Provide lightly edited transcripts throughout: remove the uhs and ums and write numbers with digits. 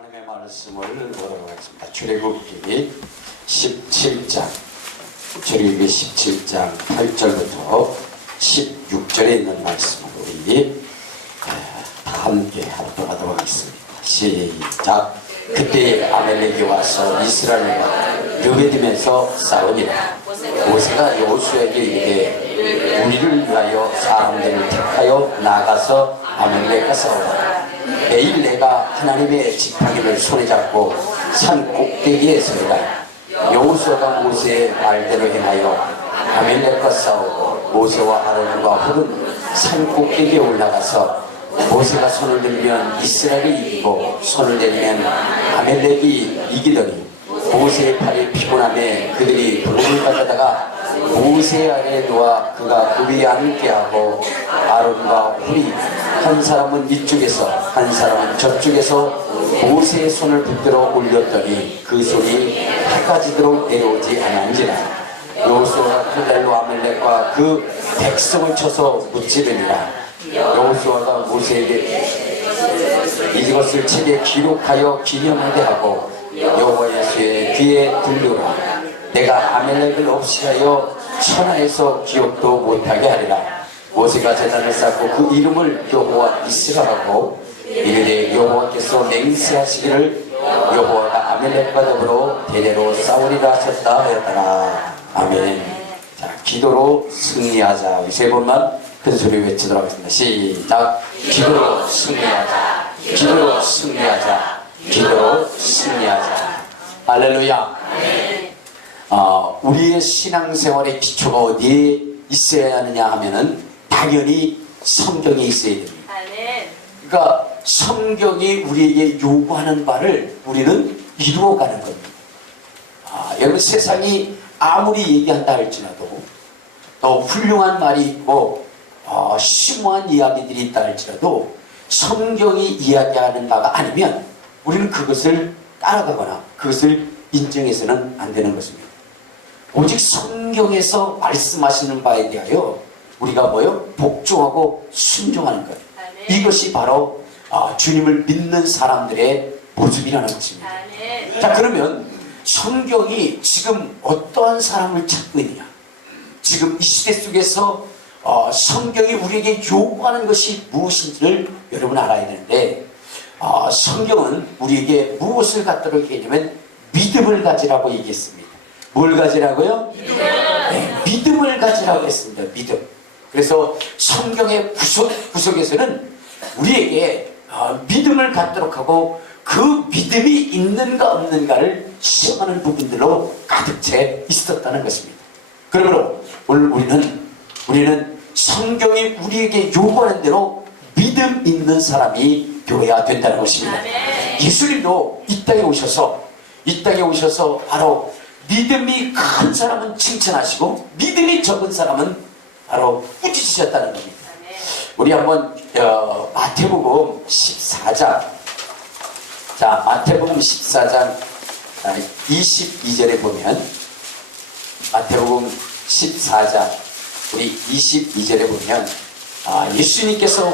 하나님의 말씀을 보도록 하겠습니다. 출애굽기 17장, 출애굽기 17장 8절부터 16절에 있는 말씀을 우리 다 함께 합독하도록 하겠습니다. 시작. 그때 아멜렉이 와서 이스라엘과 르베딤에서 싸우니라. 모세가 여호수아에게 이르되 우리를 위하여 사람들을 택하여 나가서 아멜렉과 싸우라. 매일 내가 하나님의 지팡이를 손에 잡고 산 꼭대기에 서리라. 여호수아가 모세의 말대로 행하여 아멜렉과 싸우고 모세와 아론과 훌은 산 꼭대기에 올라가서 모세가 손을 들면 이스라엘이 이기고 손을 내리면 아멜렉이 이기더니 모세의 팔이 피곤함에 그들이 돌을 가져다가 모세 아래에 놓아 그가 그 위에 앉게하고 아론과 훌이 한 사람은 이쪽에서 한 사람은 저쪽에서 모세의 손을 붙들어 올렸더니 그 손이 해가 지도록 내려오지 않은지라. 여호수아가 그날로 아멜렉과 그 백성을 쳐서 무찌르니라. 여호수아가 모세에게 이것을 책에 기록하여 기념하게 하고 여호와의 귀에 들리라. 내가 아멜렉을 없이 하여 천하에서 기억도 못하게 하리라. 모세가 제단을 쌓고 그 이름을 여호와 이스라라고 이르되 여호와께서 맹세하시기를 여호와가 아멜렉과 더불어 대대로 싸우리라 하셨다 하였더라. 아멘. 자, 기도로 승리하자. 이 세 번만 큰 소리 외치도록 하겠습니다. 시작. 기도로 승리하자. 기도로 승리하자. 기도로 승리하자. 할렐루야. 우리의 신앙생활의 기초가 어디에 있어야 하느냐 하면은 당연히 성경에 있어야 됩니다. 그러니까 성경이 우리에게 요구하는 바를 우리는 이루어가는 겁니다. 여러분, 세상이 아무리 얘기한다 할지라도 훌륭한 말이 있고 심오한 이야기들이 있다 할지라도 성경이 이야기하는 바가 아니면 우리는 그것을 따라가거나 그것을 인정해서는 안 되는 것입니다. 오직 성경에서 말씀하시는 바에 대하여 우리가 뭐요? 복종하고 순종하는 것. 이것이 바로 주님을 믿는 사람들의 모습이라는 것입니다. 자, 그러면 성경이 지금 어떠한 사람을 찾고 있느냐? 지금 이 시대 속에서 성경이 우리에게 요구하는 것이 무엇인지를 여러분 알아야 되는데, 성경은 우리에게 무엇을 갖도록 얘기하냐면 믿음을 가지라고 얘기했습니다. 뭘 가지라고요? 네, 믿음을 가지라고 했습니다. 믿음. 그래서 성경의 구석에서는 우리에게 믿음을 갖도록 하고 그 믿음이 있는가 없는가를 시험하는 부분들로 가득 채 있었다는 것입니다. 그러므로 오늘 우리는 성경이 우리에게 요구하는 대로 믿음 있는 사람이 되어야 된다는 것입니다. 예수님도 이 땅에 오셔서 바로 믿음이 큰 사람은 칭찬하시고 믿음이 적은 사람은 바로 꾸짖으셨다는 겁니다. 우리 한번 마태복음 14장, 자, 마태복음 14장 22절에 보면, 마태복음 14장 우리 22절에 보면 예수님께서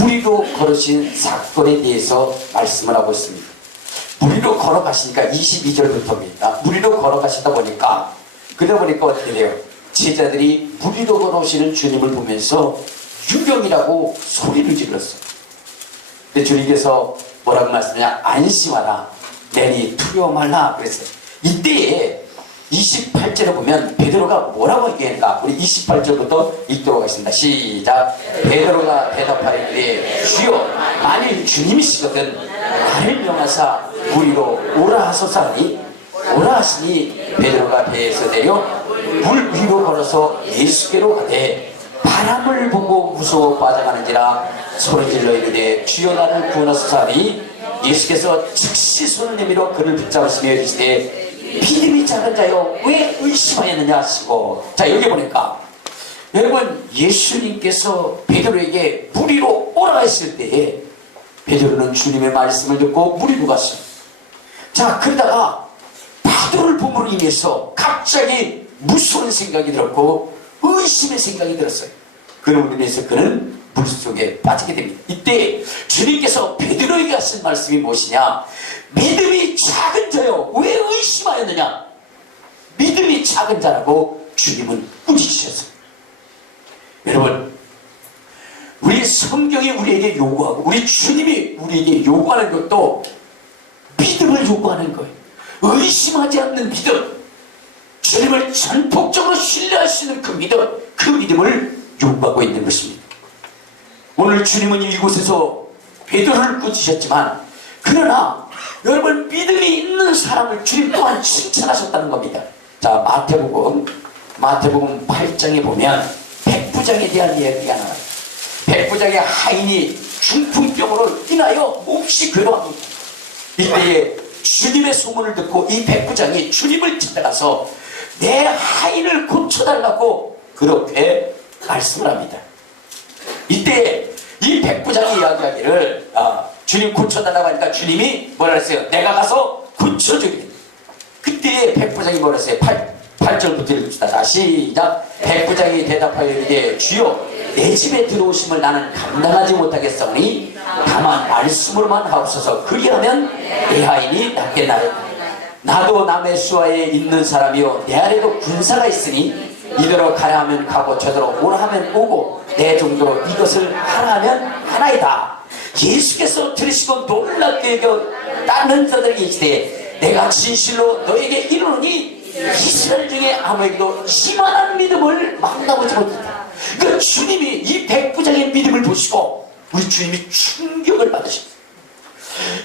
무리로 걸으신 사건에 대해서 말씀을 하고 있습니다. 무리로 걸어가시니까 22절부터입니다. 무리로 걸어가시다 보니까 그러다 보니까 어떻게 돼요? 제자들이 무리로 걸어오시는 주님을 보면서 유령이라고 소리를 질렀어요. 근데 주님께서 뭐라고 말씀하냐? 안심하라, 내니 두려워 말라 그랬어요. 이때에 28절에 보면 베드로가 뭐라고 얘기했는가? 우리 28절부터 읽도록 하겠습니다. 시작. 베드로가 대답하기를 주여, 만일 주님이시거든 나를 명하사 무리로 오라 하소서 하니, 오라 하시니 베드로가 배에서 내려 물 위로 걸어서 예수께로 가되 바람을 보고 무서워 빠져가는지라 소리질러 이르되 주여 나를 구원하소서 하니, 예수께서 즉시 손을 내밀어 그를 붙잡으시며 이르시되 믿음이 작은 자여 왜 의심하였느냐 하시고. 자, 여기 보니까 여러분, 예수님께서 베드로에게 무리로 오라 했을 때에 베드로는 주님의 말씀을 듣고 무리로 갔어요. 자, 그러다가 베드로를 봄으로 인해서 갑자기 무서운 생각이 들었고 의심의 생각이 들었어요. 그로 인해서 그는 물속에 빠지게 됩니다. 이때 주님께서 베드로에게 하신 말씀이 무엇이냐? 믿음이 작은 자요, 왜 의심하였느냐? 믿음이 작은 자라고 주님은 꾸짖으셨습니다. 여러분, 우리 성경이 우리에게 요구하고 우리 주님이 우리에게 요구하는 것도 믿음을 요구하는 거예요. 의심하지 않는 믿음, 주님을 전폭적으로 신뢰할 수 있는 그 믿음을 요구하고 있는 것입니다. 오늘 주님은 이곳에서 베드로를 꾸짖으셨지만, 그러나 여러분, 믿음이 있는 사람을 주님 또한 칭찬하셨다는 겁니다. 자, 마태복음 8장에 보면 백부장에 대한 이야기가 나와요. 백부장의 하인이 중풍병으로 인하여 몹시 괴로워합니다. 이때에 주님의 소문을 듣고 이 백부장이 주님을 찾아가서 내 하인을 고쳐달라고 그렇게 말씀을 합니다. 이때 이 백부장이 이야기하기를, 주님 고쳐달라고 하니까 주님이 뭐라 했어요? 내가 가서 고쳐주겠다. 그때 백부장이 뭐라 했어요? 8절부터 읽읍시다. 자, 시작. 백부장이 대답하여 이르되 주여, 내 집에 들어오심을 나는 감당하지 못하겠사오니 다만 말씀으로만 하옵소서. 그리하면 내 하인이 낫게 나리이다. 나도 남의 수하에 있는 사람이요, 내 아래도 군사가 있으니 이대로 가라 하면 가고 저대로 오라 하면 오고 내 정도로 이것을 하라 하면 하나이다. 예수께서 들으시고 놀랍게 여겨 다른 자들에게 이르시되 내가 진실로 너에게 이르노니 이스라엘 중에 아무에게도 이만한 믿음을 만나보지 못했다. 그러니까 주님이 이 백부장의 믿음을 보시고 우리 주님이 충격을 받으셨어요.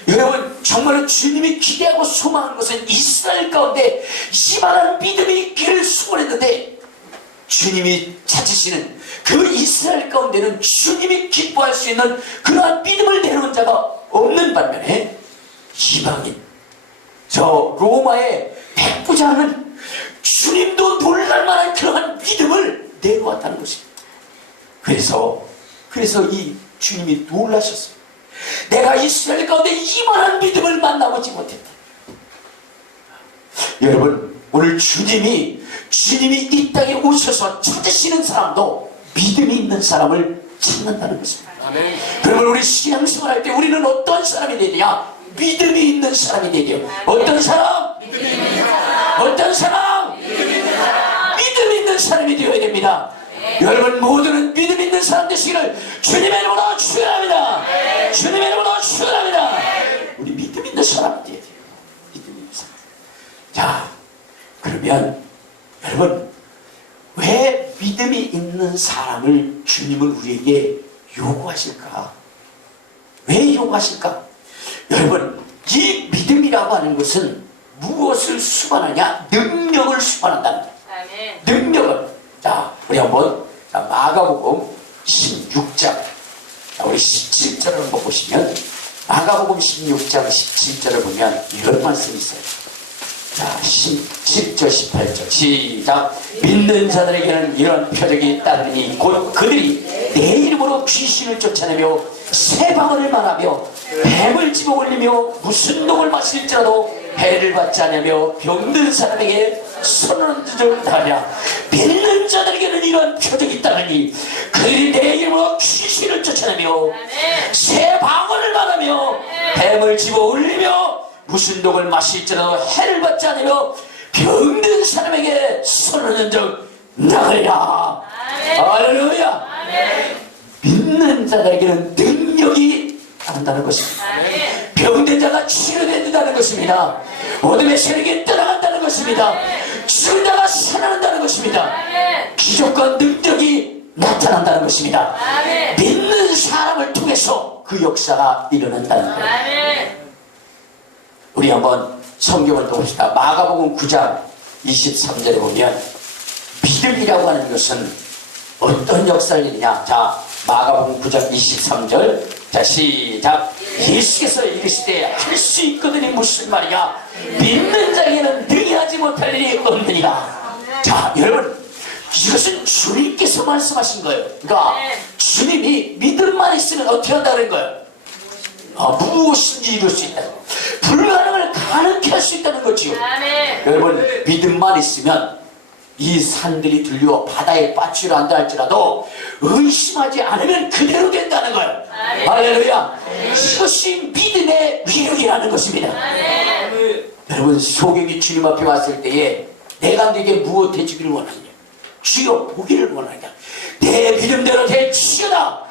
여러분, 정말로 주님이 기대하고 소망한 것은 이스라엘 가운데 이만한 믿음이 있기를 소원했는데, 주님이 찾으시는 그 이스라엘 가운데는 주님이 기뻐할 수 있는 그러한 믿음을 내놓은 자가 없는 반면에 이방인, 저 로마의 백부장은 주님도 놀랄만한 그러한 믿음을 내놓았다는 것입니다. 그래서 이 주님이 놀라셨어요. 내가 이스라엘 가운데 이만한 믿음을 만나보지 못했다. 여러분, 오늘 주님이 이 땅에 오셔서 찾으시는 사람도 믿음이 있는 사람을 찾는다는 것입니다. 아멘. 그러면 우리 신앙생활할 때 우리는 어떤 사람이 되야 되냐? 믿음이 있는 사람이 되야 돼요. 어떤 사람? 믿음이 있는 사람. 어떤 사람? 믿음이 있는 사람. 믿음 있는 사람이 되어야 됩니다. 여러분 모두는 믿음 있는 사람 되시기를 주님의 이름으로 축원합니다. 주님의 이름으로 축원합니다. 우리 믿음 있는 사람이 되어야 돼요. 믿음 있는 사람. 자, 그러면 여러분, 왜 믿음이 있는 사람을 주님은 우리에게 요구하실까? 왜 요구하실까? 여러분, 이 믿음이라고 하는 것은 무엇을 수반하냐? 능력을 수반한다는 거예요. 능력을. 자, 우리 한번 마가복음 16장, 자, 우리 17절을 한번 보시면, 마가복음 16장 17절을 보면 이런 말씀이 있어요. 자, 17절 18절 시작. 믿는 자들에게는 이런 표적이 따르니 곧 그들이 내 이름으로 귀신을 쫓아내며 새 방언을 말하며 뱀을 집어올리며 무슨 독을 마실지라도 해를 받지 않으며 병든 사람에게 손을 들다하냐. 믿는 자들에게는 이런 표적이 있다니 그들이 내 이름으로 귀신을 쫓아내며 새 방언을 말하며 뱀을 집어올리며 무슨 독을 마실지라도 해를 받지 않으며 병든 사람에게 손을 얹어 나으리라. 할렐루야. 믿는 자들에게는 능력이 나온다는 것입니다. 병든 자가 치료된다는 것입니다. 어둠의 세력이 떠나간다는 것입니다. 죽은 자가 살아난다는 것입니다. 기적과 능력이 나타난다는 것입니다. 믿는 사람을 통해서 그 역사가 일어난다는 거예요. 우리 한번 성경을 봅시다. 마가복음 9장 23절에 보면 믿음이라고 하는 것은 어떤 역사를 이루냐. 자, 마가복음 9장 23절, 자 시작. 예수께서 이르시되 할 수 있거든이 무슨 말이냐. 믿는 자에게는 능히 하지 못할 일이 없느니라. 자, 여러분, 이것은 주님께서 말씀하신 거예요. 그러니까 주님이 믿음만 있으면 어떻게 한다는 거예요? 무엇인지 이룰 수 있다. 불가능을 가능케 할 수 있다는 거지요. 여러분, 믿음만 있으면 이 산들이 들려 바다에 빠지려 한다 할지라도 의심하지 않으면 그대로 된다는 거예요. 할렐루야. 이것이 믿음의 위력이라는 것입니다. 여러분, 소경이 주님 앞에 왔을 때에 내가 네게 무엇 해주기를 원하느냐, 주여 보기를 원하느냐, 내 믿음대로 되치어다.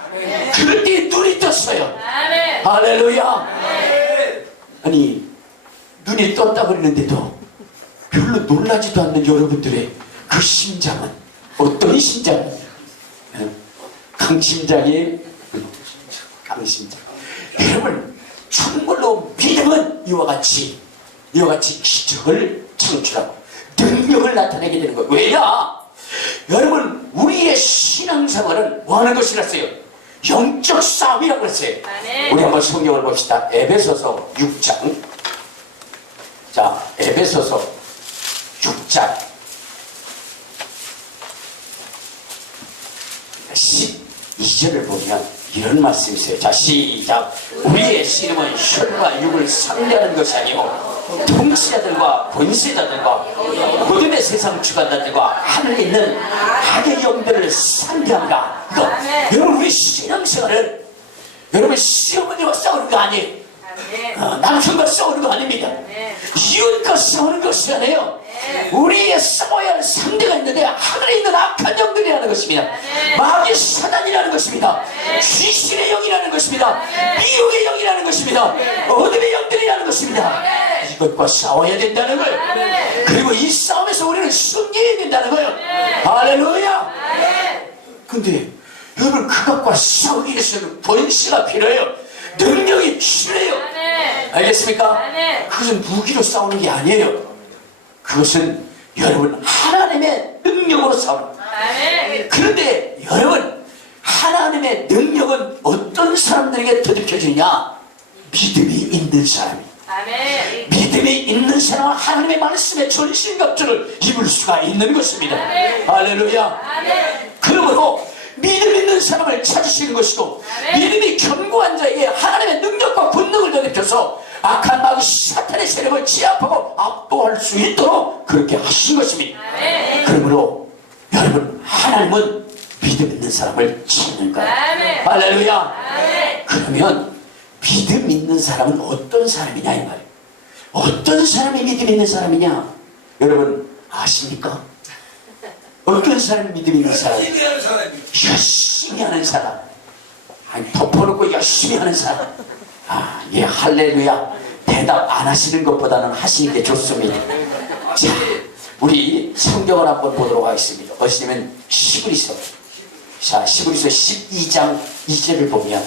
그럴 때 눈이 떴어요. 할렐루야. 아니, 눈이 떴다 그러는데도 별로 놀라지도 않는 여러분들의 그 심장은 어떤 심장이냐? 강심장이에요. 강심장. 여러분, 정말로 믿음은 이와 같이 기적을 창출하고 능력을 나타내게 되는 거예요. 왜냐? 여러분, 우리의 신앙생활은 뭐 하는 것이라서요? 영적 싸움이라고 했어요. 우리 한번 성경을 봅시다. 에베소서 6장. 자, 에베소서 6장 12절을 보면 이런 말씀이 있어요. 자, 시작. 우리의 씨름은 혈과 육을 상대하는 것이 아니요 통치자들과 권세자들과 모든의 세상 주관자들과 하늘에 있는 악의 영들을 상대합니다. 그러니까 여러분, 우리 신앙생활은 여러분 시어머니와 싸우는 거 아니에요. 남편과 싸우는 거 아닙니다. 이웃과 싸우는 것이 아니에요. 우리의 싸워야 할 상대가 있는데 하늘에 있는 악한 영들이라는 것입니다. 마귀 사단이라는 것입니다. 귀신의 영이라는 것입니다. 미혹의 영이라는 것입니다. 어둠의 영들이라는 것입니다. 이것과 싸워야 된다는 거예요. 그리고 이 싸움에서 우리는 승리해야 된다는 거예요. 할렐루야. 근데 여러분, 그것과 싸우기 위해서는 권세가 필요해요. 능력이 필요해요. 알겠습니까? 그것은 무기로 싸우는 게 아니에요. 그것은 여러분 하나님의 능력으로 싸우는 거예요. 그런데 여러분, 하나님의 능력은 어떤 사람들에게 터득해주느냐? 믿음이 있는 사람이. 믿음이 있는 사람은 하나님의 말씀에 전신갑주를 입을 수가 있는 것입니다. 할렐루야. 그러므로 믿음 있는 사람을 찾으시는 것이고, 믿음이 견고한 자에게 하나님의 능력과 권능을 더입혀서 악한 마귀 사탄의 세력을 제압하고 압도할 수 있도록 그렇게 하신 것입니다. 그러므로 여러분, 하나님은 믿음 있는 사람을 찾는 거예요. 할렐루야. 그러면 믿음 있는 사람은 어떤 사람이냐 이 말이에요. 어떤 사람이 믿음 있는 사람이냐? 여러분 아십니까? 어떤 사람이 믿음 있는 사람? 열심히 하는 사람. 아니, 덮어놓고 열심히 하는 사람. 아, 예, 할렐루야. 대답 안 하시는 것보다는 하시는 게 좋습니다. 자, 우리 성경을 한번 보도록 하겠습니다. 어시면 시브리서. 자, 시브리서 12장 2절을 보면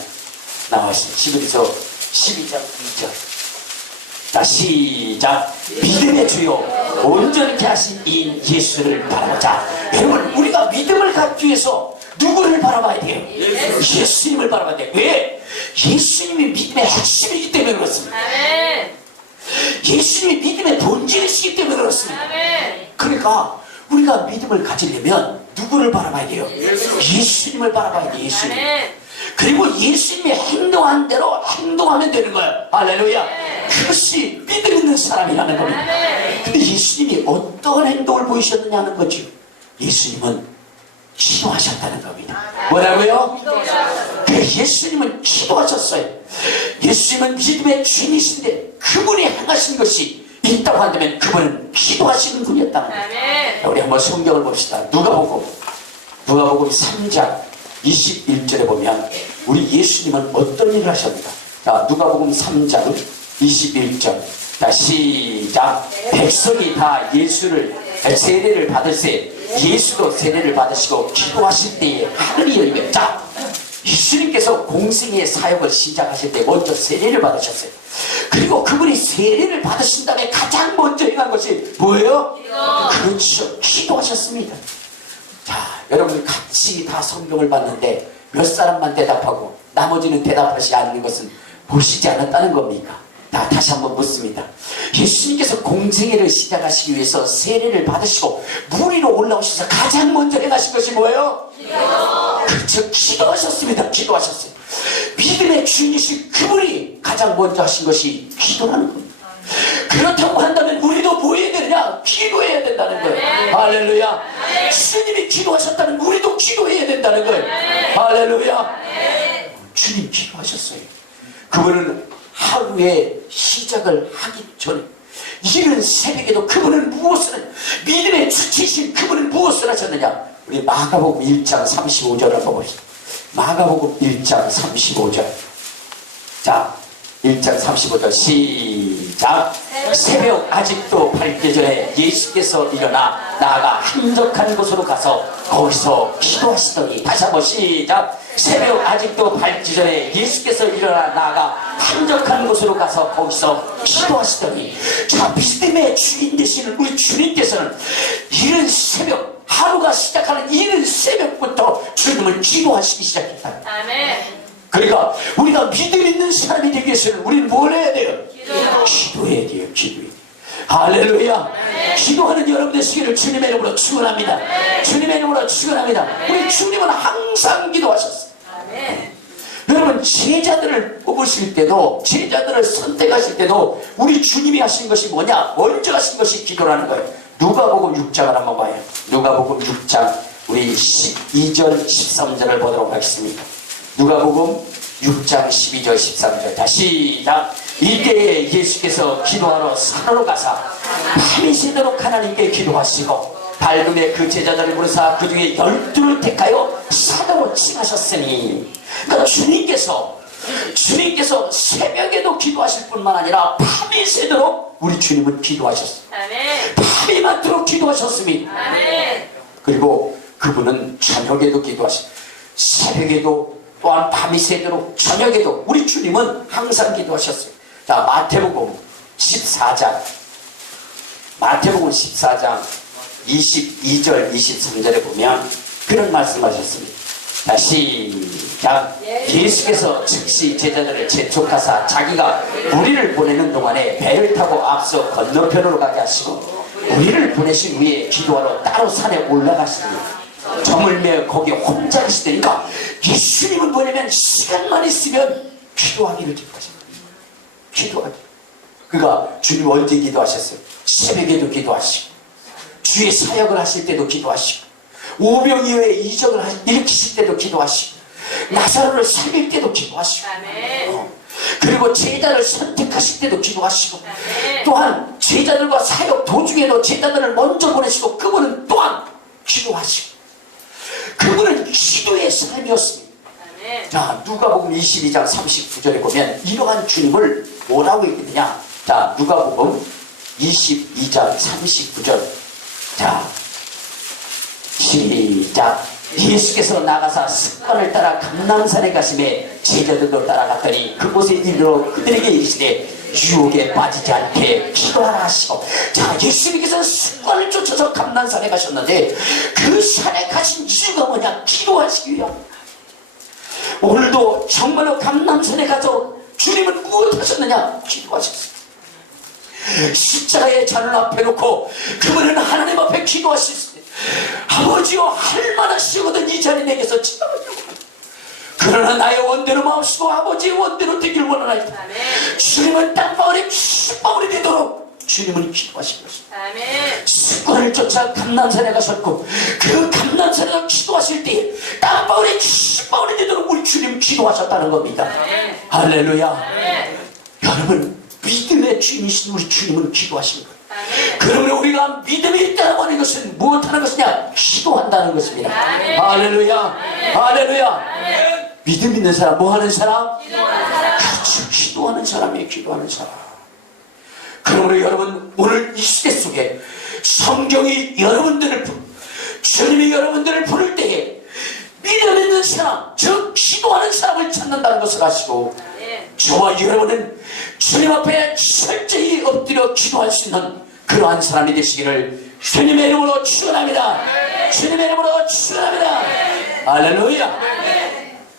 나와있습니다. 시브리서 12장 2절. 자, 시작. 믿음의 주요 온전케 하신 이 예수를 바라보자. 여러분, 우리가 믿음을 갖기 위해서 누구를 바라봐야 돼요? 예수님을 바라봐야 돼요. 왜? 예수님이 믿음의 핵심이기 때문에 그렇습니다. 예수님이 믿음의 본질이시기 때문에 그렇습니다. 그러니까 우리가 믿음을 가지려면 누구를 바라봐야 돼요? 예수님을 바라봐야 돼요. 예수님. 그리고 예수님이 행동한 대로 행동하면 되는 거예요. 할렐루야. 그것이 믿음 있는 사람이라는 겁니다. 근데 예수님이 어떤 행동을 보이셨느냐 하는 거죠. 예수님은 기도하셨다는 겁니다. 뭐라고요? 예수님은 기도하셨어요. 예수님은 믿음의 주인이신데 그분이 행하신 것이 있다고 한다면 그분은 기도하시는 분이었다는 겁니다. 우리 한번 성경을 봅시다. 누가복음 3장 21절에 보면 우리 예수님은 어떤 일을 하셨는가? 자, 누가복음 3장 21절. 자, 시작. 백성이 다 예수를 세례를 받으세. 예수도 세례를 받으시고 기도하실 때에 하늘이 열리며, 자, 예수님께서 공생의 사역을 시작하실 때 먼저 세례를 받으셨어요. 그리고 그분이 세례를 받으신 다음에 가장 먼저 행한 것이 뭐예요? 그렇죠. 기도하셨습니다. 자, 여러분 같이 다 성경을 봤는데 몇 사람만 대답하고 나머지는 대답하지 않는 것은 보시지 않았다는 겁니까? 다시 한번 묻습니다. 예수님께서 공생애를 시작하시기 위해서 세례를 받으시고 물 위로 올라오셔서 가장 먼저 행하신 것이 뭐예요? 그렇죠. 기도하셨습니다. 기도하셨어요. 믿음의 주인이신 그분이 가장 먼저 하신 것이 기도라는 겁니다. 그렇다고 한다면 우리도 뭐 해야 되느냐? 기도해야 된다. 된다는 거예요. 할렐루야. 주님이 기도하셨다는 우리도 기도해야 된다는 거예요. 할렐루야. 주님 기도하셨어요. 그분은 하루의 시작을 하기 전에 이른 새벽에도 그분은 무엇을, 믿음의 주체이신 그분은 무엇을 하셨느냐. 우리 마가복음 1장 35절 한번 봅시다. 마가복음 1장 35절. 자, 1장 35절 시작. 새벽 아직도 밝기 전에 예수께서 일어나 나아가 한적한 곳으로 가서 거기서 기도하시더니, 다시 한번 시작. 새벽 아직도 밝기 전에 예수께서 일어나 나아가 한적한 곳으로 가서 거기서 기도하시더니, 자, 믿음의 주인 되시는 우리 주님께서는 이른 새벽, 하루가 시작하는 이른 새벽부터 주님을 기도하시기 시작했다. 아멘. 그러니까 우리가 믿음 있는 사람이 되기 위해서는 우리는 뭘 해야 돼요? 기도해야 돼요. 기도해야 돼요. 할렐루야. 기도하는 여러분 되시기를 주님의 이름으로 축원합니다. 주님의 이름으로 축원합니다. 우리 주님은 항상 기도하셨어요. 여러분, 제자들을 뽑으실 때도, 제자들을 선택하실 때도 우리 주님이 하신 것이 뭐냐? 먼저 하신 것이 기도라는 거예요. 누가복음 6장을 한번 봐요. 누가복음 6장 우리 12절 13절을 보도록 하겠습니다. 누가복음 6장 12절 13절 다시 시작. 이때에 예수께서 기도하러 산으로 가사 밤이 새도록 하나님께 기도하시고 밝음에 그 제자들을 부르사 그 중에 12를 택하여 사도로 칭하셨으니, 그러니까 주님께서 새벽에도 기도하실 뿐만 아니라 밤이 새도록 우리 주님은 기도하셨어요. 밤이 맞도록 기도하셨습니다. 그리고 그분은 저녁에도 기도하셨어요. 새벽에도 또한 밤이 새도록 저녁에도 우리 주님은 항상 기도하셨어요. 자, 마태복음 14장 22절 23절에 보면 그런 말씀하셨습니다. 자, 시작. 예수께서 즉시 제자들을 재촉하사 자기가 우리를 보내는 동안에 배를 타고 앞서 건너편으로 가게 하시고 우리를 보내신 후에 기도하러 따로 산에 올라가십니다. 점을 매어 거기 혼자 계시다니까. 예수님은 뭐냐면 시간만 있으면 기도하기를 기도하십니다. 기도하기. 그러니까 주님 언제 기도하셨어요? 새벽에도 기도하시고, 주의 사역을 하실 때도 기도하시고, 오병이어의 이적을 일으키실 때도 기도하시고, 나사로를 살릴 때도 기도하시고, 그리고 제자를 선택하실 때도 기도하시고, 또한 제자들과 사역 도중에도 제자들을 먼저 보내시고, 그분은 또한 기도하시고, 그분은 기도의 삶이었습니다. 자, 누가복음 22장 39절에 보면 이러한 주님을 뭐라고 얘기하느냐. 자, 누가복음 22장 39절. 자, 시작. 예수께서 나가사 습관을 따라 감람산에 가심에 제자들도 따라갔더니 그곳에 이르러 그들에게 이르시되 유혹에 빠지지 않게 기도하라 하시고. 자, 예수님께서 습관을 쫓아서 감람산에 가셨는데 그 산에 가신 이유가 뭐냐? 기도하시기 위함. 오늘도 정말로 감람산에 가서 주님은 무엇 하셨느냐? 기도하셨습니다. 십자가의 잔을 앞에 놓고 그분은 하나님 앞에 기도하셨습니다. 아버지여, 할 만하시거든 이 잔이 내게서 지나가려고. 그러나 나의 원대로 마옵시고 아버지의 원대로 되길 원하나이다. 주님은 땅바울에 핏방울이 되도록 주님은 기도하신 것입니다. 습관을 쫓아 감람산에 가셨고 그 감람산에서 기도하실 때에 땅바울에 핏방울이 되도록 우리 주님 기도하셨다는 겁니다. 할렐루야. 여러분, 믿음의 주인이신 우리 주님은 기도하신 거예요. 그러므로 우리가 믿음이 있다고 하는 것은 무엇하는 것이냐? 기도한다는 것입니다. 할렐루야. 할렐루야. 믿음 있는 사람, 뭐 하는 사람? 그렇죠. 기도하는 사람이에요. 기도하는 사람. 그러므로 여러분, 오늘 이 시대 속에 성경이 여러분들을 주님이 여러분들을 부를 때에 믿음 있는 사람, 즉 기도하는 사람을 찾는다는 것을 아시고, 저와 여러분은 주님 앞에 철저히 엎드려 기도할 수 있는 그러한 사람이 되시기를 주님의 이름으로 축원합니다. 주님의 이름으로 축원합니다. 할렐루야.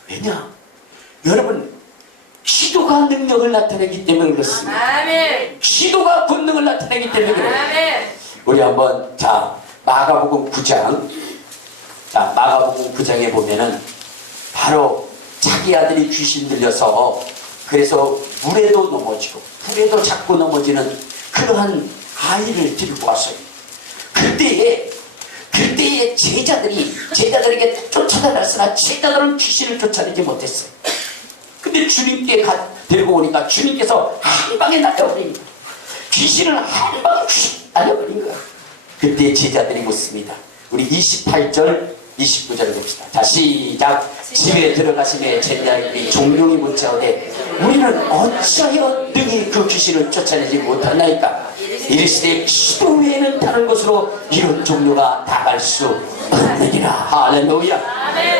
왜냐? 여러분, 기도가 능력을 나타내기 때문에 그렇습니다. 기도가 권능을 나타내기 때문에 그래요. 우리 한번, 자, 마가복음 9장. 자, 마가복음 9장에 보면은 바로 자기 아들이 귀신 들려서 그래서 물에도 넘어지고 불에도 자꾸 넘어지는 그러한 아이를 데리고 왔어요. 그 그때의 제자들에게 쫓아다녔으나 제자들은 귀신을 쫓아내지 못했어요. 근데 주님께 데리고 오니까 주님께서 한 방에 날려버리니까 귀신을 한 방에 날려버린 거야. 그때 제자들이 묻습니다. 우리 28절 29절을 봅시다. 자, 시작. 집에 들어가시매 제자들이 종용이 묻자오되 우리는 어찌하여 능히 그 귀신을 쫓아내지 못하나이까. 이르시되 기도 외에는 다른 것으로 이런 종류가 나갈 수 없느니라. 할렐루야.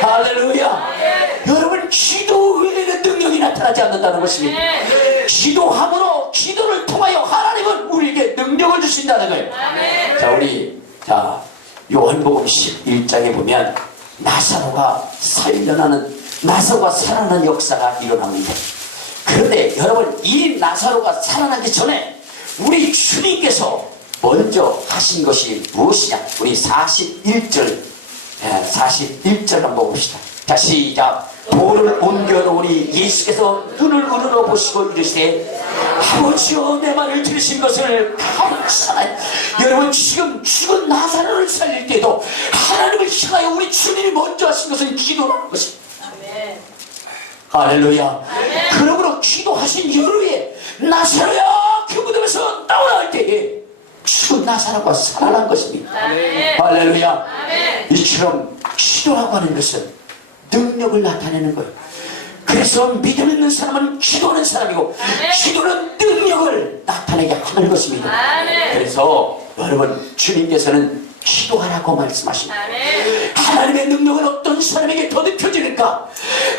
할렐루야. 여러분, 기도 외에는 능력이 나타나지 않는다는 것입니다. 기도함으로, 기도를 통하여 하나님은 우리에게 능력을 주신다는 거예요. 자, 요한복음 11장에 보면 나사로가 살아나는 역사가 일어납니다. 그런데 여러분, 이 나사로가 살아나기 전에 우리 주님께서 먼저 하신 것이 무엇이냐? 우리 41절 한번 봅시다. 자, 시작. 돌을 옮겨놓으니 예수께서 눈을 우러러 보시고 이르시되 아버지여 내 말을 들으신 것을 감사하나니. 여러분, 지금 죽은 나사로를 살릴 때도 하나님을 향하여 우리 주님이 먼저 하신 것은 기도라는 것입니다. 할렐루야. 그러므로 기도하신 이후에 나사로야 그 무덤에서 나오라 할 때에 죽은 나사로가 살아난 것입니다. 할렐루야. 이처럼 기도라고 하는 것은 능력을 나타내는 거예요. 그래서 믿음 있는 사람은 기도하는 사람이고 기도는 능력을 나타내게 하는 것입니다. 그래서 여러분, 주님께서는 기도하라고 말씀하십니다. 하나님의 능력은 어떤 사람에게 더 느껴지는가?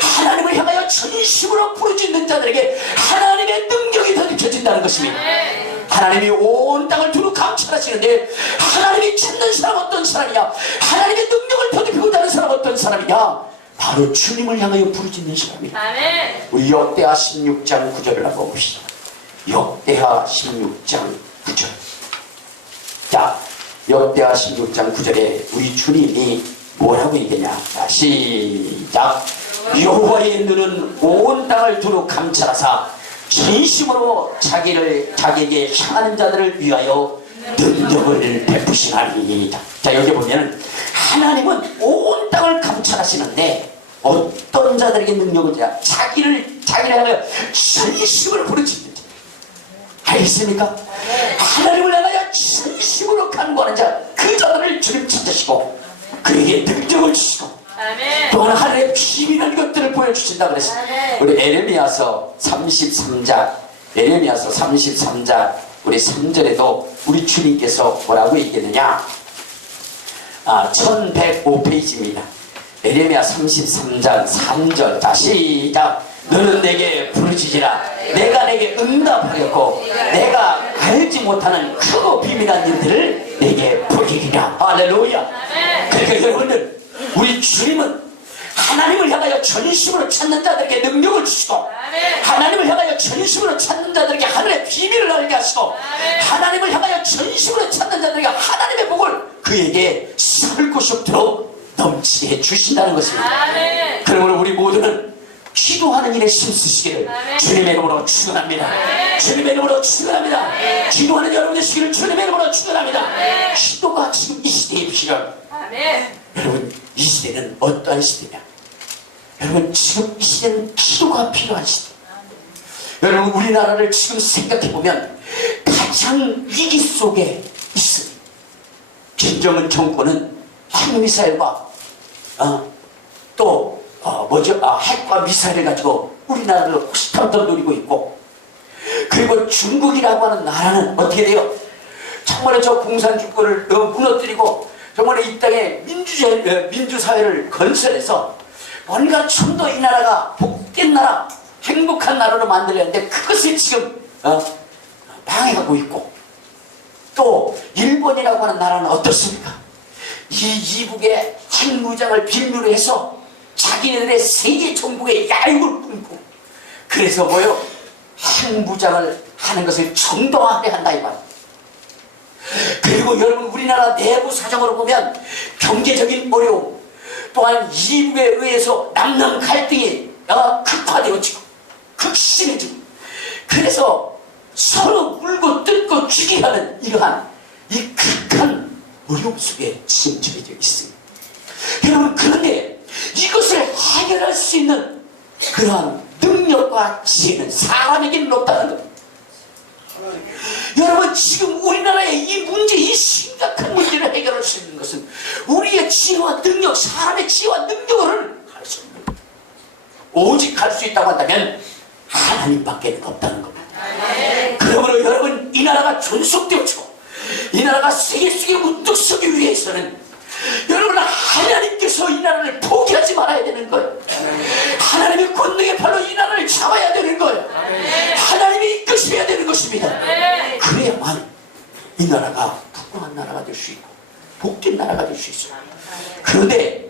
하나님을 향하여 전심으로 부르짖는 자들에게 하나님의 능력이 더 느껴진다는 것입니다. 하나님이 온 땅을 두루 감찰하시는데 하나님이 찾는 사람 어떤 사람이냐? 하나님의 능력을 더 느끼고자 하는 사람 어떤 사람이냐? 바로 주님을 향하여 부르짖는 사람이에요. 우리 역대하 16장 9절을 한번 봅시다. 역대하 16장 9절. 자, 역대하 16장 9절에 우리 주님이 뭐라고 얘기하냐? 자, 시작. 여호와의 눈은 온 땅을 두루 감찰하사 진심으로 자기에게 향하는 자들을 위하여 능력을 베푸시나니. 자, 여기 보면 하나님은 온 땅을 감찰하시는데 어떤 자들에게 능력을 주냐? 자기를 향하여 진심으로 부르짖는 자. 알겠습니까? 하나님을 향하여 진심으로 간구하는 자, 그 자들을 주님 찾으시고 그에게 능력을 주시고 또한 하늘의 비밀한 것들을 보여주신다 그랬어요. 우리 에레미야서 33장 우리 3절에도 우리 주님께서 뭐라고 얘기했느냐? 1105페이지입니다. 에레미야 33장 3절. 자, 시작. 너는 내게 부르짖으라. 내가 내게 응답하겠고 내가 알지 못하는 크고 비밀한 일들을 내게 보이리라. 할렐루야. 그러니까 여러분들, 우리 주님은 하나님을 향하여 전심으로 찾는 자들에게 능력을 주시고 하나님을 향하여 전심으로 찾는 자들에게 하늘의 비밀을 알게 하시고 하나님을 향하여 전심으로 찾는 자들에게 하나님의 복을 그에게 씹을 곳이 없도록 넘치게 주신다는 것입니다. 그러므로 우리 모두는 기도하는 일에 힘쓰시기를 주님의 이름으로 축원합니다. 주님의 이름으로 축원합니다. 기도하는 여러분 되시기를 주님의 이름으로 축원합니다. 기도가 지금 이 시대에 필요합니다. 여러분, 이 시대는 어떠한 시대냐? 여러분, 지금 이 시대는 기도가 필요한 시대. 여러분, 우리나라를 지금 생각해보면 가장 위기 속에 있습니다. 김정은 정권은 핵미사일과 핵과 미사일을 가지고 우리나라를 호시탐탐 노리고 있고, 그리고 중국이라고 하는 나라는 어떻게 돼요? 정말 저 공산주권을 무너뜨리고 정말 이 땅에 민주사회를 건설해서 뭔가 좀 더 이 나라가 복된 나라, 행복한 나라로 만들려는데 그것을 지금 방해하고 있고, 또 일본이라고 하는 나라는 어떻습니까? 이북의 핵무장을 빌미로 해서 자기네들의 세계 정복의 야욕을 품고, 그래서 뭐요? 핵무장을 하는 것을 정당화해야 한다 이 말. 그리고 여러분, 우리나라 내부 사정으로 보면 경제적인 어려움, 또한 이북에 의해서 남남 갈등이 극화되고 지금 극심해지고, 그래서 서로 물고 뜯고 죽이하는 이러한 이 극한 어려움 속에 지금 처해져 있습니다. 여러분, 그런데 이것을 해결할 수 있는 그러한 능력과 지혜는 사람에게는 없다는 겁니다. 여러분, 지금 우리나라의 이 문제, 이 심각한 문제를 해결할 수 있는 것은 우리의 지혜와 능력, 사람의 지혜와 능력을 할 수 없는 겁니다. 오직 할 수 있다고 한다면 하나님밖에 없다는 겁니다. 그러므로 여러분, 이 나라가 존속되었고 이 나라가 세계 속에 문득 서기 위해서는 여러분, 하나님께서 이 나라를 포기하지 말아야 되는 거예요. 하나님의 권능의 팔로 이 나라를 잡아야 되는 거예요. 하나님이 이끄셔야 되는 것입니다. 그래야만 이 나라가 풍성한 나라가 될 수 있고 복된 나라가 될 수 있어요. 그런데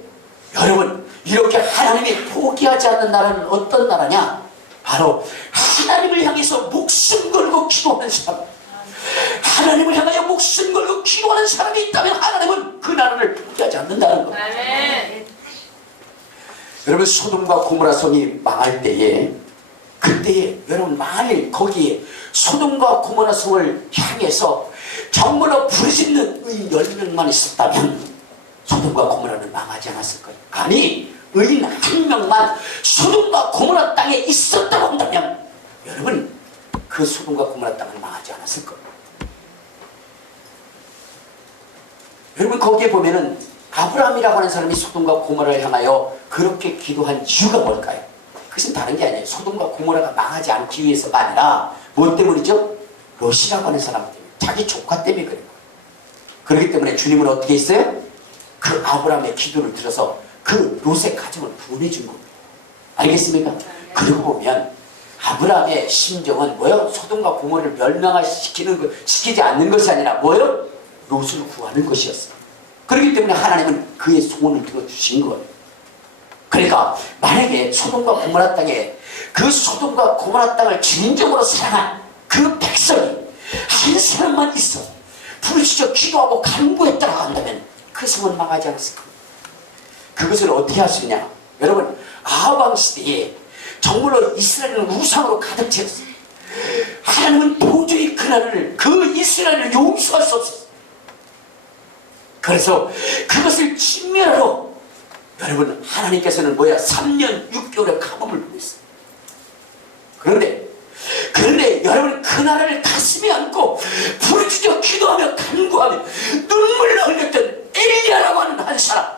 여러분, 이렇게 하나님이 포기하지 않는 나라는 어떤 나라냐? 바로 하나님을 향해서 목숨 걸고 기도하는 사람, 하나님을 향하여 목숨 걸고 기도하는 사람이 있다면 하나님은 그 나라를 포기하지 않는다는 거예요. 여러분, 소돔과 고모라 성이 망할 때에, 그때에 여러분, 만일 거기에 소돔과 고모라 성을 향해서 정말로 부르짖는 의인 10명만 있었다면 소돔과 고모라는 망하지 않았을 거예요. 아니, 의인 1명만 소돔과 고모라 땅에 있었다고 한다면 여러분, 그 소돔과 고모라 땅은 망하지 않았을 거예요. 여러분, 거기에 보면은 아브라함이라고 하는 사람이 소돔과 고모라를 향하여 그렇게 기도한 이유가 뭘까요? 그것은 다른 게 아니에요. 소돔과 고모라가 망하지 않기 위해서가 아니라 무엇 때문이죠? 롯이라고 하는 사람 때문에, 자기 조카 때문에 그래요. 그렇기 때문에 주님은 어떻게 했어요? 그 아브라함의 기도를 들어서 그 롯의 가정을 보내준 겁니다. 알겠습니까? 그리고 보면 아브라함의 심정은 뭐요? 소돔과 고모라를 멸망시키지 않는 것이 아니라 뭐요? 롯을 구하는 것이었어요. 그렇기 때문에 하나님은 그의 소원을 들어주신 거예요. 그러니까 만약에 소돔과 고모라 땅에, 그 소돔과 고모라 땅을 진정으로 사랑한 그 백성이 한 사람만 있어 부르짖어 기도하고 간구했다고 한다면 그 성은 망하지 않았을 겁니다. 그것을 어떻게 할 수 있냐? 여러분, 아합 왕 시대에 정말로 이스라엘은 우상으로 가득 채웠어요. 하나님은 도저히 그 이스라엘을 용서할 수 없었어요. 그래서 그것을 진멸하러 여러분, 하나님께서는 3년 6개월의 가뭄을 보냈어요. 그런데 여러분, 그 나라를 가슴에 안고 부르짖어 기도하며 간구하며 눈물을 흘렸던 엘리야라고 하는 한 사람,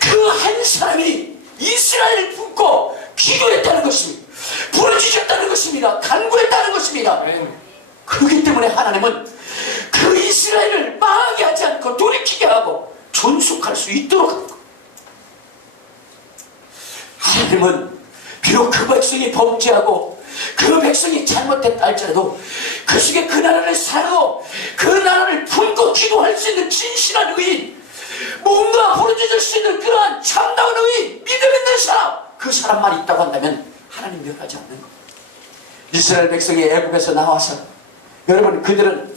그 한 사람이 이스라엘을 품고 기도했다는 것입니다. 부르짖었다는 것입니다. 간구했다는 것입니다. 그렇기 때문에 하나님은 그 이스라엘을 망하게 하지 않고 돌이키게 하고 존속할 수 있도록 하는 것. 하나님은 비록 그 백성이 범죄하고 그 백성이 잘못했다 할지라도 그 속에 그 나라를 사랑하고 그 나라를 품고 기도할 수 있는 진실한 의인, 뭔가 부르짖을 수 있는 그러한 참다운 의인, 믿음 있는 사람, 그 사람만 있다고 한다면 하나님 멸하지 않는 것. 이스라엘 백성이 애굽에서 나와서 여러분, 그들은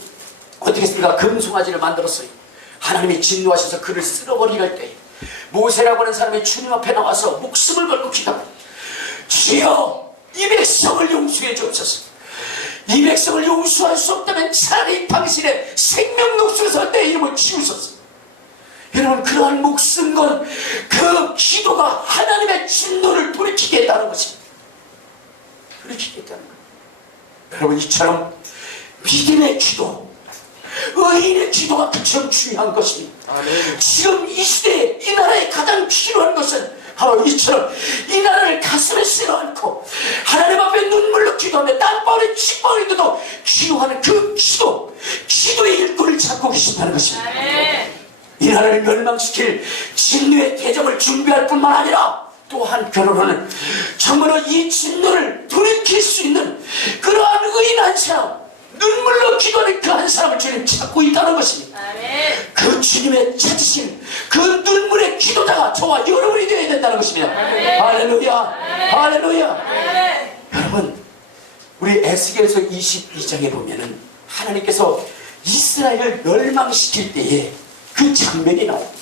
어떻게 했습니까? 금송아지를 만들었어요. 하나님이 진노하셔서 그를 쓸어버리려 때 모세라고 하는 사람이 주님 앞에 나와서 목숨을 걸고 기도합니다. 주여, 이 백성을 용서해 주옵소서. 이 백성을 용서할 수 없다면 차라리 당신의 생명 녹슬어서 내 이름을 지우소서. 여러분, 그러한 목숨 건 그 기도가 하나님의 진노를 돌이키게 했다는 것입니다. 돌이키게 했다는 거예요. 여러분, 이처럼 믿음의 기도, 의인의 기도가 그처럼 중요한 것입니다. 지금 이 시대에 이 나라에 가장 필요한 것은 바로 이처럼 이 나라를 가슴에 쓸어 안고 하나님 앞에 눈물로 기도하며 땀방울이 침방울이도 기도하는 그 기도의 일꾼을 찾고 계신다는 것입니다. 이 나라를 멸망시킬 진노의 대접을 준비할 뿐만 아니라 또 한편으로는 정말로 이 진노를 돌이킬 수 있는 그러한 의인 한 사람, 눈물로 기도하는 그 한 사람을 주님 찾고 있다는 것입니다. 그 주님의 찾으신 그 눈물의 기도자가 저와 여러분이 되어야 된다는 것입니다. 할렐루야, 할렐루야. 여러분, 우리 에스겔서 22장에 보면은 하나님께서 이스라엘을 멸망시킬 때에 그 장면이 나옵니다.